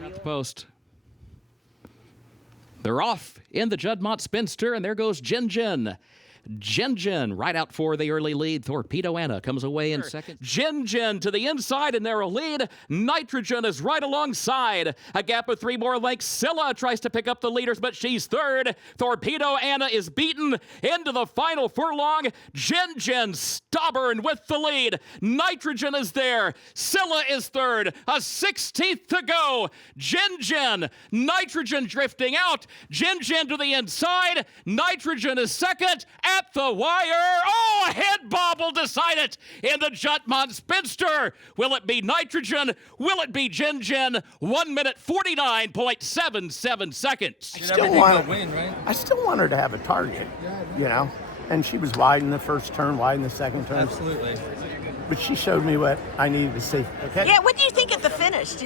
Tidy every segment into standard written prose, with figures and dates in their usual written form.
Got the post. They're off in the Juddmonte Spinster, and there goes Jin. Jin right out for the early lead. Thorpedo Anna comes away in second. Jin to the inside, and they're a lead. Nitrogen is right alongside. A gap of 3 more lengths. Scylla tries to pick up the leaders, but she's third. Thorpedo Anna is beaten into the final furlong. Jin stubborn with the lead. Nitrogen is there. Scylla is third. A 16th to go. Jin. Nitrogen drifting out. Jin to the inside. Nitrogen is second. At the wire. Oh, a head bob will decide it in the Juddmonte Spinster. Will it be Nitrogen? Will it be Jin? 1 minute 49.77 seconds. I still want her to have a target, you know. And she was wide in the first turn, wide in the second turn. Absolutely. But she showed me what I needed to see. Okay. Yeah. What do you think at the finish?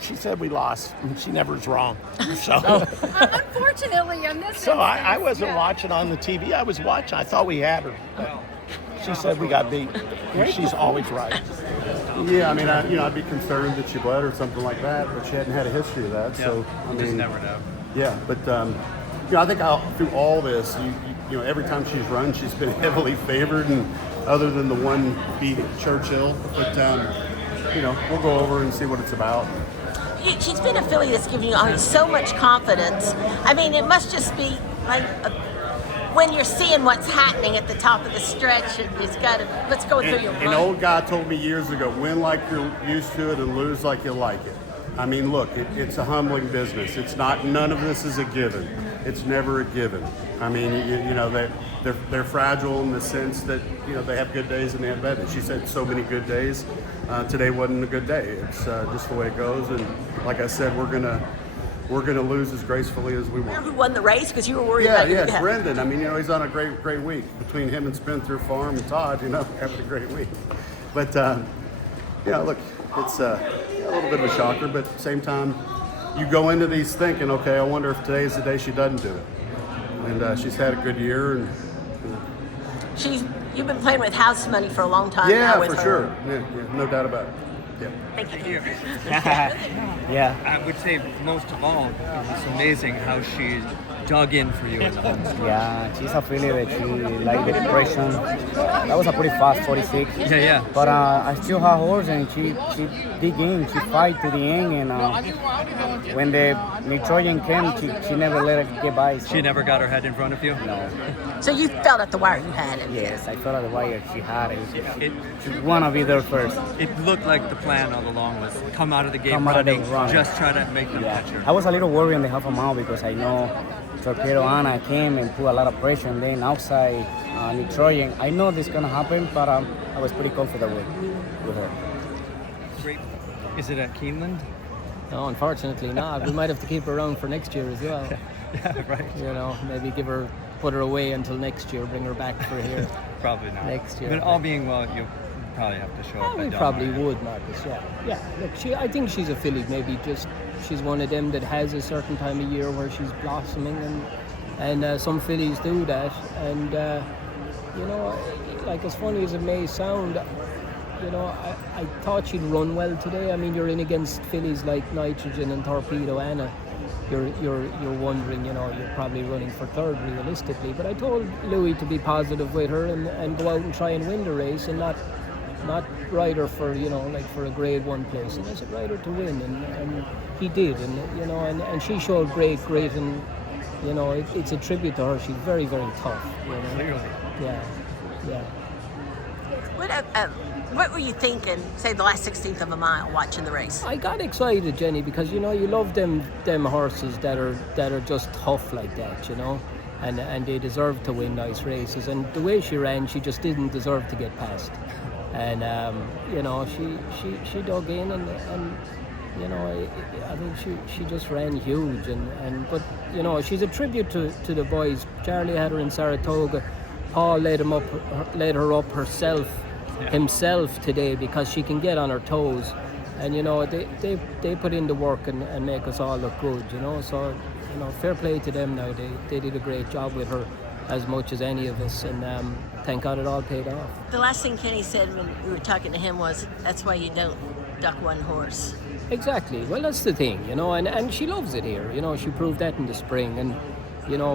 She said we lost, and she never was wrong. So, unfortunately, in this so I wasn't watching on the TV. I was watching. I thought we had her. But she said we got beat. And she's always right. Yeah, I mean, I'd be concerned that she bled or something like that, but she hadn't had a history of that. Yeah, so I mean, just never know. Yeah, but I think through all this, you know, every time she's run, she's been heavily favored, and other than the one beat at Churchill, but we'll go over and see what it's about. She's been a filly that's given you so much confidence. I mean, it must just be like when you're seeing what's happening at the top of the stretch, it's got to, what's going through your mind. An old guy told me years ago, win like you're used to it and lose like you like it. I mean, look, it's a humbling business. It's not, none of this is a given. It's never a given. I mean, they're fragile in the sense that, they have good days and they have bad days. She said so many good days. Today wasn't a good day. It's just the way it goes. And like I said, we're gonna lose as gracefully as we want. Who won the race? Because you were worried about it. Yeah, Brendan. I mean, he's on a great week between him and Spinster Farm and Todd. Having a great week. But look, it's a little bit of a shocker, but at the same time, you go into these thinking, okay, I wonder if today's the day she doesn't do it. And she's had a good year, and you've been playing with house money for a long time. Yeah, now with for her. sure. Yeah, no doubt about it. Yeah. Thank you. Yeah. I would say most of all, it's amazing how she dug in for you in the home stretch. Yeah, she's a filly that she like the depression. That was a pretty fast 46. Yeah. But I still have horse, and she dig in, she fight to the end, and when the nitrogen came, she never let it get by. So. She never got her head in front of you? No. So you felt at the wire you had it? Yes, I felt at the wire she had it. She want to be there first. It looked like the plan all along was come out of the gate running, just try to make them catch her. I was a little worried on the half a mile because I know Thorpedo Anna came and put a lot of pressure, and then outside nitrogen. I know this is going to happen, but I was pretty confident with her. Great. Is it at Keeneland? No, unfortunately not. We might have to keep her around for next year as well. Yeah, right. Maybe put her away until next year, bring her back for here. Probably not. Next year. But all being well, you probably have to show up. We probably would, Marcus, yeah. Look, I think she's a filly, maybe just she's one of them that has a certain time of year where she's blossoming, and some fillies do that. And, like as funny as it may sound, I thought she'd run well today. I mean, you're in against fillies like Nitrogen and Thorpedo Anna. You're wondering, you're probably running for third realistically. But I told Louis to be positive with her and go out and try and win the race and not ride her for, for a grade 1 place. And I said, ride her to win, and he did. And, and she showed great, and, it's a tribute to her. She's very, very tough. Clearly. Yeah. What were you thinking, say, the last 16th of a mile watching the race? I got excited, Jenny, because, you love them horses that are just tough like that, and they deserve to win nice races. And the way she ran, she just didn't deserve to get past. And, she dug in and I think she just ran huge. But, she's a tribute to the boys. Charlie had her in Saratoga. Paul led her up himself today because she can get on her toes, and they put in the work and make us all look good, so fair play to them. Now they did a great job with her as much as any of us, and thank God it all paid off. The last thing Kenny said when we were talking to him was, that's why you don't duck one horse. Exactly. Well, that's the thing, you know, and she loves it here. You know, she proved that in the spring. And, you know,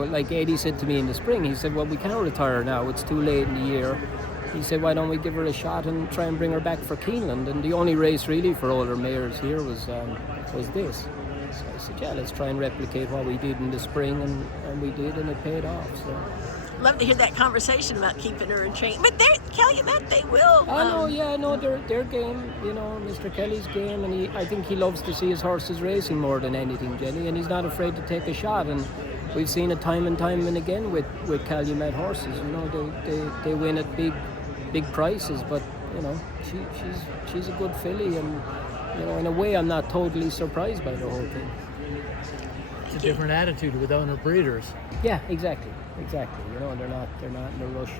like Eddie said to me in the spring, he said, well, we can't retire now. It's too late in the year. He said, why don't we give her a shot and try and bring her back for Keeneland? And the only race really for older mares here was this. So I said, yeah, let's try and replicate what we did in the spring, and we did, and it paid off. So. Love to hear that conversation about keeping her in training. But Calumet, they will. Their game, you know, Mr. Kelly's game, and I think he loves to see his horses racing more than anything, Jenny, and he's not afraid to take a shot. And we've seen it time and time and again with Calumet horses. You know, they win at big prices, but you know, she's a good filly, and you know, in a way, I'm not totally surprised by the whole thing. It's a different attitude with owner breeders. Yeah, exactly. You know, they're not in a rush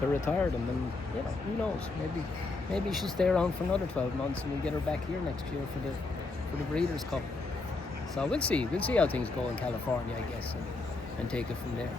to retire them, and you know, who knows? Maybe she'll stay around for another 12 months, and we'll get her back here next year for the Breeders' Cup. So we'll see how things go in California, I guess, and take it from there.